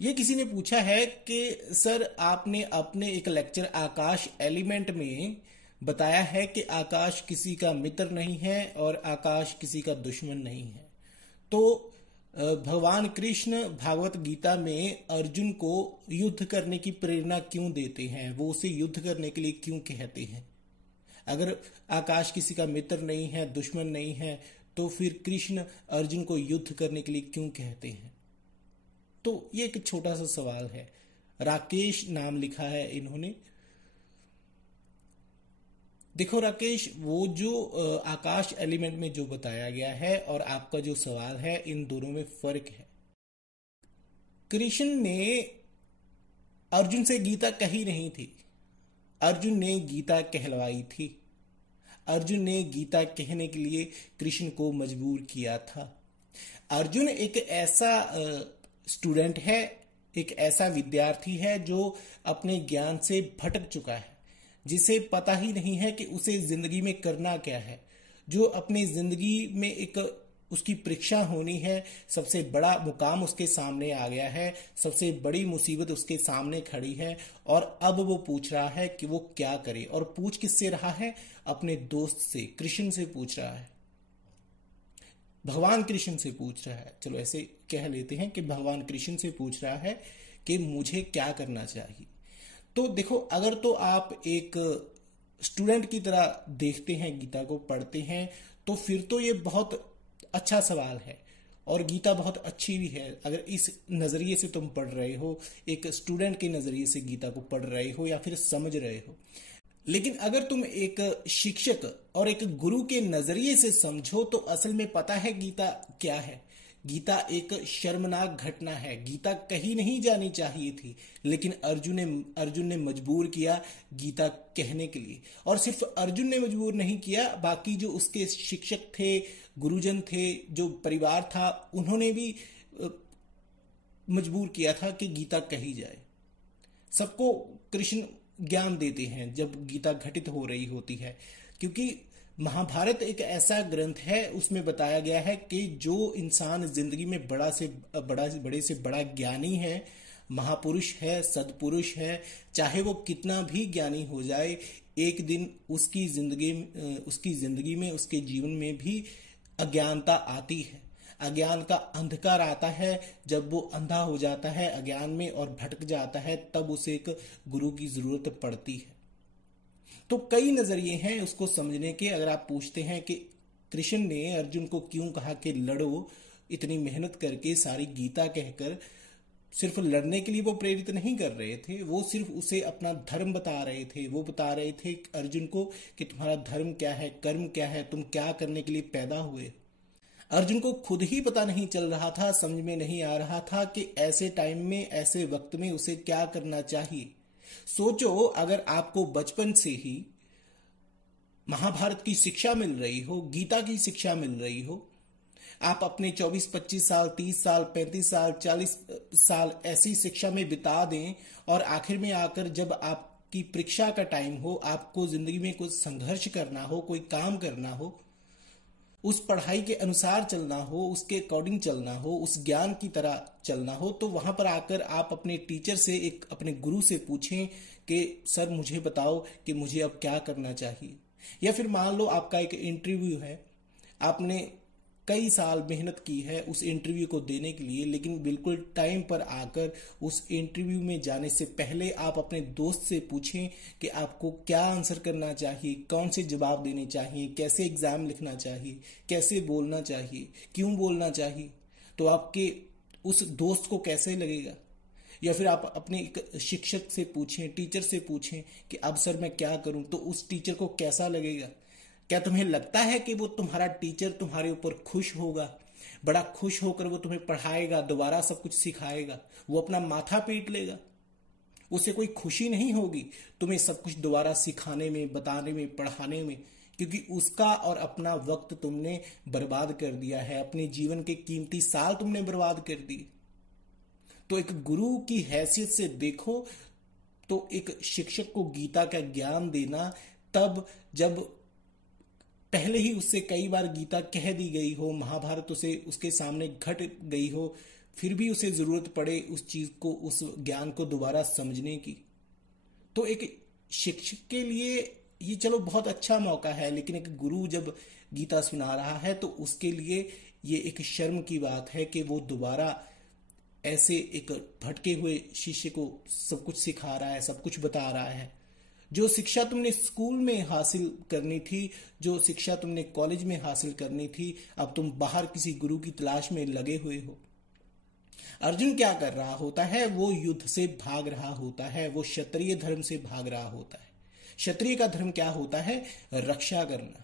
ये किसी ने पूछा है कि सर आपने अपने एक लेक्चर आकाश एलिमेंट में बताया है कि आकाश किसी का मित्र नहीं है और आकाश किसी का दुश्मन नहीं है। तो भगवान कृष्ण भागवत गीता में अर्जुन को युद्ध करने की प्रेरणा क्यों देते हैं, वो उसे युद्ध करने के लिए क्यों कहते हैं? अगर आकाश किसी का मित्र नहीं है, दुश्मन नहीं है, तो फिर कृष्ण अर्जुन को युद्ध करने के लिए क्यों कहते हैं? तो ये एक छोटा सा सवाल है। राकेश नाम लिखा है इन्होंने। देखो राकेश, वो जो आकाश एलिमेंट में जो बताया गया है और आपका जो सवाल है, इन दोनों में फर्क है। कृष्ण ने अर्जुन से गीता कही नहीं थी, अर्जुन ने गीता कहलवाई थी। अर्जुन ने गीता कहने के लिए कृष्ण को मजबूर किया था। अर्जुन एक ऐसा स्टूडेंट है, एक ऐसा विद्यार्थी है जो अपने ज्ञान से भटक चुका है, जिसे पता ही नहीं है कि उसे जिंदगी में करना क्या है, जो अपनी जिंदगी में एक उसकी परीक्षा होनी है, सबसे बड़ा मुकाम उसके सामने आ गया है, सबसे बड़ी मुसीबत उसके सामने खड़ी है और अब वो पूछ रहा है कि वो क्या करे। और पूछ किससे रहा है? अपने दोस्त से, कृष्ण से पूछ रहा है, भगवान कृष्ण से पूछ रहा है। चलो ऐसे कह लेते हैं कि भगवान कृष्ण से पूछ रहा है कि मुझे क्या करना चाहिए। तो देखो, अगर तो आप एक स्टूडेंट की तरह देखते हैं, गीता को पढ़ते हैं, तो फिर तो ये बहुत अच्छा सवाल है और गीता बहुत अच्छी भी है। अगर इस नजरिए से तुम पढ़ रहे हो, एक स्टूडेंट के नजरिए से गीता को पढ़ रहे हो या फिर समझ रहे हो। लेकिन अगर तुम एक शिक्षक और एक गुरु के नजरिए से समझो, तो असल में पता है गीता क्या है? गीता एक शर्मनाक घटना है। गीता कहीं नहीं जानी चाहिए थी, लेकिन अर्जुन ने मजबूर किया गीता कहने के लिए। और सिर्फ अर्जुन ने मजबूर नहीं किया, बाकी जो उसके शिक्षक थे, गुरुजन थे, जो परिवार था, उन्होंने भी मजबूर किया था कि गीता कही जाए। सबको कृष्ण ज्ञान देते हैं जब गीता घटित हो रही होती है, क्योंकि महाभारत एक ऐसा ग्रंथ है, उसमें बताया गया है कि जो इंसान जिंदगी में बड़े से बड़ा ज्ञानी है, महापुरुष है, सदपुरुष है, चाहे वो कितना भी ज्ञानी हो जाए, एक दिन उसकी जिंदगी में, उसके जीवन में भी अज्ञानता आती है। अज्ञान का अंधकार आता है। जब वो अंधा हो जाता है अज्ञान में और भटक जाता है, तब उसे एक गुरु की जरूरत पड़ती है। तो कई नजरिए हैं उसको समझने के। अगर आप पूछते हैं कि कृष्ण ने अर्जुन को क्यों कहा कि लड़ो, इतनी मेहनत करके सारी गीता कहकर, सिर्फ लड़ने के लिए वो प्रेरित नहीं कर रहे थे, वो सिर्फ उसे अपना धर्म बता रहे थे। वो बता रहे थे अर्जुन को कि तुम्हारा धर्म क्या है, कर्म क्या है, तुम क्या करने के लिए पैदा हुए। अर्जुन को खुद ही पता नहीं चल रहा था, समझ में नहीं आ रहा था कि ऐसे टाइम में, ऐसे वक्त में उसे क्या करना चाहिए। सोचो, अगर आपको बचपन से ही महाभारत की शिक्षा मिल रही हो, गीता की शिक्षा मिल रही हो, आप अपने 24-25 साल, 30 साल, 35 साल, 40 साल ऐसी शिक्षा में बिता दें और आखिर में आकर जब आपकी परीक्षा का टाइम हो, आपको जिंदगी में कुछ संघर्ष करना हो, कोई काम करना हो, उस पढ़ाई के अनुसार चलना हो, उसके अकॉर्डिंग चलना हो, उस ज्ञान की तरह चलना हो, तो वहां पर आकर आप अपने टीचर से, अपने गुरु से पूछें कि सर मुझे बताओ कि मुझे अब क्या करना चाहिए। या फिर मान लो आपका एक इंटरव्यू है, आपने कई साल मेहनत की है उस इंटरव्यू को देने के लिए, लेकिन बिल्कुल टाइम पर आकर उस इंटरव्यू में जाने से पहले आप अपने दोस्त से पूछें कि आपको क्या आंसर करना चाहिए, कौन से जवाब देने चाहिए, कैसे एग्जाम लिखना चाहिए, कैसे बोलना चाहिए, क्यों बोलना चाहिए, तो आपके उस दोस्त को कैसे लगेगा। या फिर आप अपने एक शिक्षक से पूछें, टीचर से पूछें कि अब सर मैं क्या करूं, तो उस टीचर को कैसा लगेगा। क्या तुम्हें लगता है कि वो तुम्हारा टीचर तुम्हारे ऊपर खुश होगा? बड़ा खुश होकर वो तुम्हें पढ़ाएगा, दोबारा सब कुछ सिखाएगा? वो अपना माथा पीट लेगा? उसे कोई खुशी नहीं होगी तुम्हें सब कुछ दोबारा सिखाने में, बताने में, पढ़ाने में, क्योंकि उसका और अपना वक्त तुमने बर्बाद कर दिया है, अपने जीवन के कीमती साल तुमने बर्बाद कर दिए। तो एक गुरु की हैसियत से देखो तो एक शिक्षक को गीता का ज्ञान देना, तब जब पहले ही उससे कई बार गीता कह दी गई हो, महाभारत उसे उसके सामने घट गई हो, फिर भी उसे जरूरत पड़े उस चीज को, उस ज्ञान को दोबारा समझने की, तो एक शिक्षक के लिए ये चलो बहुत अच्छा मौका है, लेकिन एक गुरु जब गीता सुना रहा है तो उसके लिए ये एक शर्म की बात है कि वो दोबारा ऐसे एक भटके हुए शिष्य को सब कुछ सिखा रहा है, सब कुछ बता रहा है। जो शिक्षा तुमने स्कूल में हासिल करनी थी, जो शिक्षा तुमने कॉलेज में हासिल करनी थी, अब तुम बाहर किसी गुरु की तलाश में लगे हुए हो। अर्जुन क्या कर रहा होता है? वो युद्ध से भाग रहा होता है, वो क्षत्रिय धर्म से भाग रहा होता है। क्षत्रिय का धर्म क्या होता है? रक्षा करना।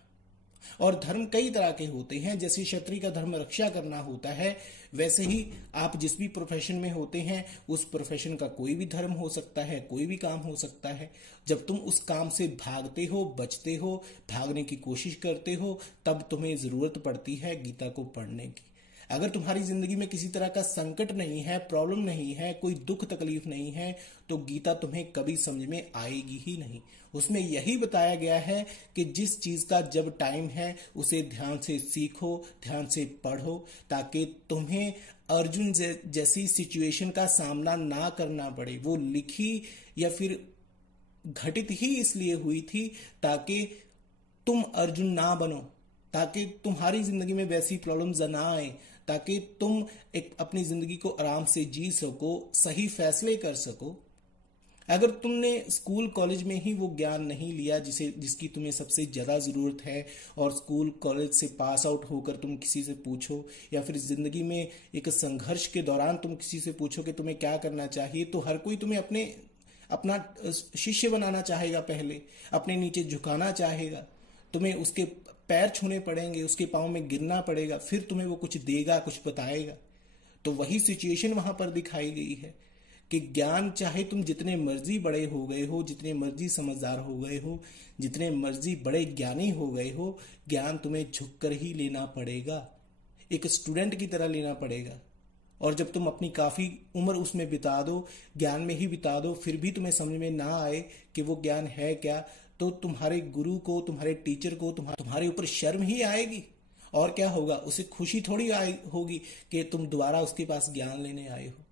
और धर्म कई तरह के होते हैं। जैसे क्षत्रिय का धर्म रक्षा करना होता है, वैसे ही आप जिस भी प्रोफेशन में होते हैं उस प्रोफेशन का कोई भी धर्म हो सकता है, कोई भी काम हो सकता है। जब तुम उस काम से भागते हो, बचते हो, भागने की कोशिश करते हो, तब तुम्हें जरूरत पड़ती है गीता को पढ़ने की। अगर तुम्हारी जिंदगी में किसी तरह का संकट नहीं है, प्रॉब्लम नहीं है, कोई दुख तकलीफ नहीं है, तो गीता तुम्हें कभी समझ में आएगी ही नहीं। उसमें यही बताया गया है कि जिस चीज का जब टाइम है उसे ध्यान से सीखो, ध्यान से पढ़ो, ताकि तुम्हें अर्जुन जैसी सिचुएशन का सामना ना करना पड़े। वो लिखी या फिर घटित ही इसलिए हुई थी ताकि तुम अर्जुन ना बनो, ताकि तुम्हारी जिंदगी में वैसी प्रॉब्लम्स ना आए, ताकि तुम एक अपनी जिंदगी को आराम से जी सको, सही फैसले कर सको। अगर तुमने स्कूल कॉलेज में ही वो ज्ञान नहीं लिया जिसकी तुम्हें सबसे ज्यादा जरूरत है, और स्कूल कॉलेज से पास आउट होकर तुम किसी से पूछो, या फिर जिंदगी में एक संघर्ष के दौरान तुम किसी से पूछो कि तुम्हें क्या करना चाहिए, तो हर कोई तुम्हें अपना शिष्य बनाना चाहेगा, पहले अपने नीचे झुकाना चाहेगा, तुम्हें उसके पैर छूने पड़ेंगे, उसके पांव में गिरना पड़ेगा, फिर तुम्हें वो कुछ देगा, कुछ बताएगा। तो वही सिचुएशन वहां पर दिखाई गई है कि ज्ञान चाहे तुम जितने मर्जी बड़े हो गए हो, जितने मर्जी समझदार हो गए हो, जितने मर्जी बड़े ज्ञानी हो गए हो, ज्ञान तुम्हें झुककर ही लेना पड़ेगा, एक स्टूडेंट की तरह लेना पड़ेगा। और जब तुम अपनी काफी उम्र उसमें बिता दो, ज्ञान में ही बिता दो, फिर भी तुम्हें समझ में ना आए कि वो ज्ञान है क्या, तो तुम्हारे गुरु को, तुम्हारे टीचर को तुम्हारे ऊपर शर्म ही आएगी। और क्या होगा? उसे खुशी थोड़ी होगी कि तुम दोबारा उसके पास ज्ञान लेने आए हो,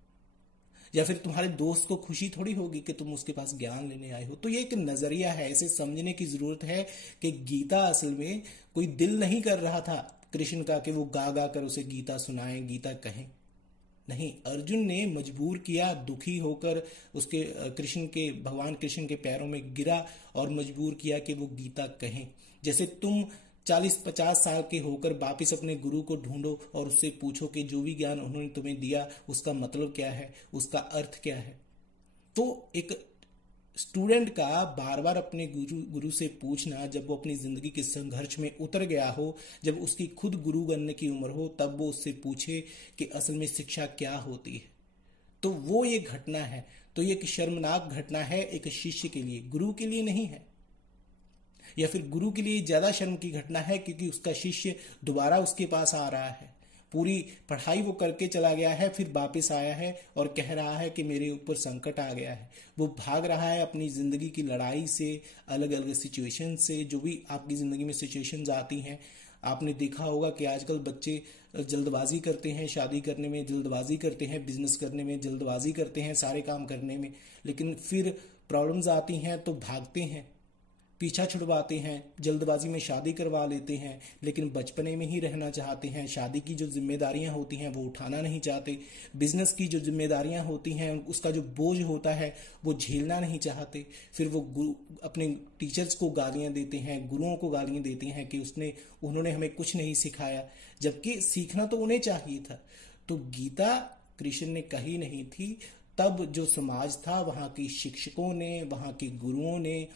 या फिर तुम्हारे दोस्त को खुशी थोड़ी होगी कि तुम उसके पास ज्ञान लेने आए हो। तो ये एक नजरिया है, इसे समझने की जरूरत है कि गीता असल में कोई दिल नहीं कर रहा था कृष्ण का कि वो गा गा कर उसे गीता सुनाएं, गीता कहें। नहीं, अर्जुन ने मजबूर किया, दुखी होकर उसके भगवान कृष्ण के पैरों में गिरा और मजबूर किया कि वो गीता कहें। जैसे तुम 40-50 साल के होकर वापिस अपने गुरु को ढूंढो और उससे पूछो कि जो भी ज्ञान उन्होंने तुम्हें दिया उसका मतलब क्या है, उसका अर्थ क्या है। तो एक स्टूडेंट का बार बार अपने गुरु से पूछना, जब वो अपनी जिंदगी के संघर्ष में उतर गया हो, जब उसकी खुद गुरु बनने की उम्र हो, तब वो उससे पूछे कि असल में शिक्षा क्या होती है। तो वो ये घटना है, तो ये एक शर्मनाक घटना है एक शिष्य के लिए, गुरु के लिए नहीं है। या फिर गुरु के लिए ज्यादा शर्म की घटना है क्योंकि उसका शिष्य दोबारा उसके पास आ रहा है, पूरी पढ़ाई वो करके चला गया है, फिर वापस आया है और कह रहा है कि मेरे ऊपर संकट आ गया है। वो भाग रहा है अपनी जिंदगी की लड़ाई से, अलग अलग सिचुएशन से, जो भी आपकी जिंदगी में सिचुएशंस आती हैं। आपने देखा होगा कि आजकल बच्चे जल्दबाजी करते हैं, शादी करने में जल्दबाजी करते हैं, बिजनेस करने में जल्दबाजी करते हैं, सारे काम करने में, लेकिन फिर प्रॉब्लम्स आती हैं तो भागते हैं, पीछा छुड़वाते हैं, जल्दबाजी में शादी करवा लेते हैं, लेकिन बचपने में ही रहना चाहते हैं। शादी की जो जिम्मेदारियां होती हैं वो उठाना नहीं चाहते, बिजनेस की जो जिम्मेदारियां होती हैं उसका जो बोझ होता है वो झेलना नहीं चाहते। फिर वो अपने टीचर्स को गालियां देते हैं, गुरुओं को गालियां देते हैं कि उन्होंने हमें कुछ नहीं सिखाया, जबकि सीखना तो उन्हें चाहिए था। तो गीता कृष्ण ने कही नहीं थी, तब जो समाज था, वहां के शिक्षकों ने, वहां के गुरुओं ने,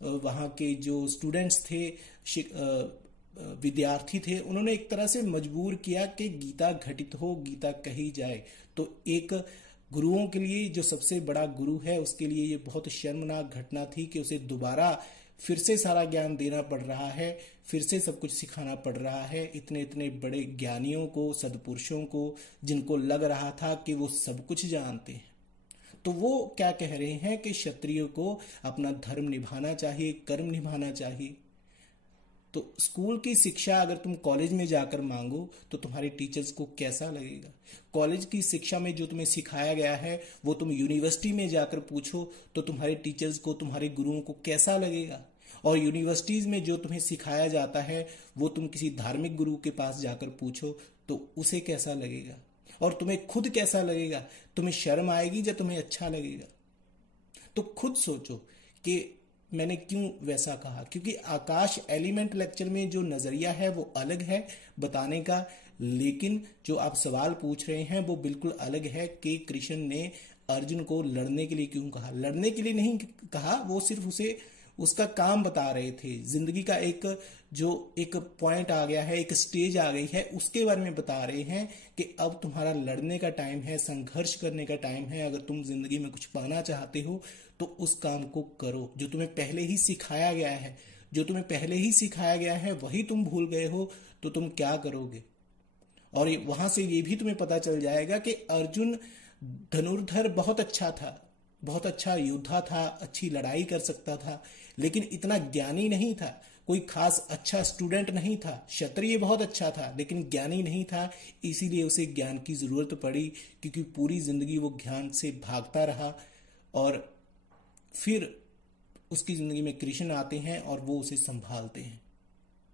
वहां के जो स्टूडेंट्स थे, विद्यार्थी थे, उन्होंने एक तरह से मजबूर किया कि गीता घटित हो, गीता कही जाए। तो एक गुरुओं के लिए, जो सबसे बड़ा गुरु है, उसके लिए ये बहुत शर्मनाक घटना थी कि उसे दोबारा फिर से सारा ज्ञान देना पड़ रहा है, फिर से सब कुछ सिखाना पड़ रहा है इतने इतने बड़े ज्ञानियों को, सदपुरुषों को, जिनको लग रहा था कि वो सब कुछ जानते हैं। तो वो क्या कह रहे हैं कि क्षत्रिय को अपना धर्म निभाना चाहिए, कर्म निभाना चाहिए। तो स्कूल की शिक्षा अगर तुम कॉलेज में जाकर मांगो तो तुम्हारे टीचर्स को कैसा लगेगा। कॉलेज की शिक्षा में जो तुम्हें सिखाया गया है वो तुम यूनिवर्सिटी में जाकर पूछो तो तुम्हारे टीचर्स को, तुम्हारे गुरुओं को कैसा लगेगा। और यूनिवर्सिटीज में जो तुम्हें सिखाया जाता है वो तुम किसी धार्मिक गुरु के पास जाकर पूछो तो उसे कैसा लगेगा। और तुम्हें खुद कैसा लगेगा, तुम्हें शर्म आएगी या तुम्हें अच्छा लगेगा। तो खुद सोचो कि मैंने क्यों वैसा कहा, क्योंकि आकाश एलिमेंट लेक्चर में जो नजरिया है वो अलग है बताने का, लेकिन जो आप सवाल पूछ रहे हैं वो बिल्कुल अलग है कि कृष्ण ने अर्जुन को लड़ने के लिए क्यों कहा। लड़ने के लिए नहीं कहा, वो सिर्फ उसे उसका काम बता रहे थे। जिंदगी का एक पॉइंट आ गया है, एक स्टेज आ गई है, उसके बारे में बता रहे हैं कि अब तुम्हारा लड़ने का टाइम है, संघर्ष करने का टाइम है। अगर तुम जिंदगी में कुछ पाना चाहते हो तो उस काम को करो जो तुम्हें पहले ही सिखाया गया है। जो तुम्हें पहले ही सिखाया गया है वही तुम भूल गए हो तो तुम क्या करोगे। और वहां से ये भी तुम्हें पता चल जाएगा कि अर्जुन धनुर्धर बहुत अच्छा था, बहुत अच्छा योद्धा था, अच्छी लड़ाई कर सकता था, लेकिन इतना ज्ञानी नहीं था। कोई खास अच्छा स्टूडेंट नहीं था। क्षत्रिय बहुत अच्छा था लेकिन ज्ञानी नहीं था, इसीलिए उसे ज्ञान की जरूरत पड़ी, क्योंकि पूरी जिंदगी वो ज्ञान से भागता रहा। और फिर उसकी जिंदगी में कृष्ण आते हैं और वो उसे संभालते हैं।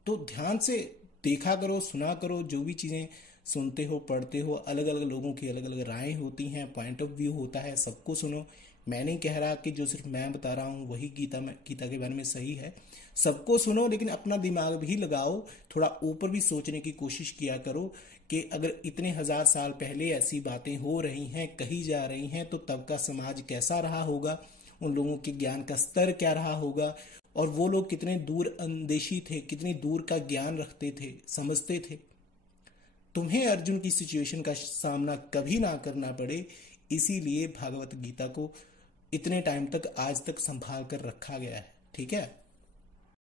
तो ध्यान से देखा करो, सुना करो, जो भी चीजें सुनते हो, पढ़ते हो, अलग अलग लोगों की अलग अलग राय होती हैं, पॉइंट ऑफ व्यू होता है, सबको सुनो। मैं नहीं कह रहा कि जो सिर्फ मैं बता रहा हूं वही गीता के बारे में सही है। सबको सुनो, लेकिन अपना दिमाग भी लगाओ, थोड़ा ऊपर भी सोचने की कोशिश किया करो कि अगर इतने हजार साल पहले ऐसी बातें हो रही हैं, कही जा रही हैं, तो तब का समाज कैसा रहा होगा, उन लोगों के ज्ञान का स्तर क्या रहा होगा, और वो लोग कितने दूर अंदेशी थे, कितने दूर का ज्ञान रखते थे, समझते थे। तुम्हें अर्जुन की सिचुएशन का सामना कभी ना करना पड़े, इसीलिए भागवत गीता को इतने टाइम तक आज तक संभाल कर रखा गया है। ठीक है।